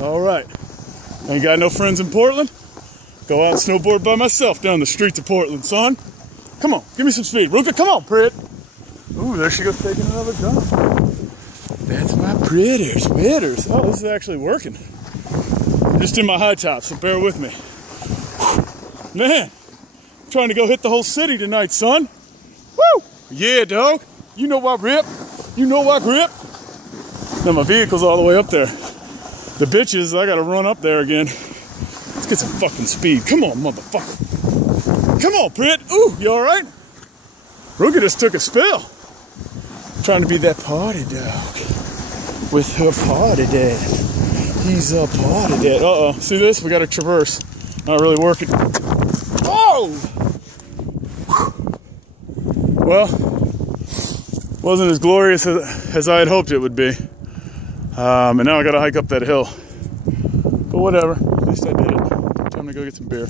All right. Ain't got no friends in Portland? Go out and snowboard by myself down the streets of Portland, son. Come on, give me some speed. Ruka, come on, Prit. Ooh, there she goes taking another jump. That's my Pritters. Oh, this is actually working. I'm just in my high top, so bear with me. Man, I'm trying to go hit the whole city tonight, son. Woo! Yeah, dog. You know I rip. You know I grip. Now my vehicle's all the way up there. The bitches, I gotta run up there again. Let's get some fucking speed. Come on, motherfucker. Come on, Prit. Ooh, you all right? Ruka just took a spill. Trying to be that party dog with her party dad. He's a party dad. Uh-oh. See this? We got to traverse. Not really working. Oh! Well, wasn't as glorious as I had hoped it would be. And now I got to hike up that hill. But whatever. At least I did it. Time to go get some beer.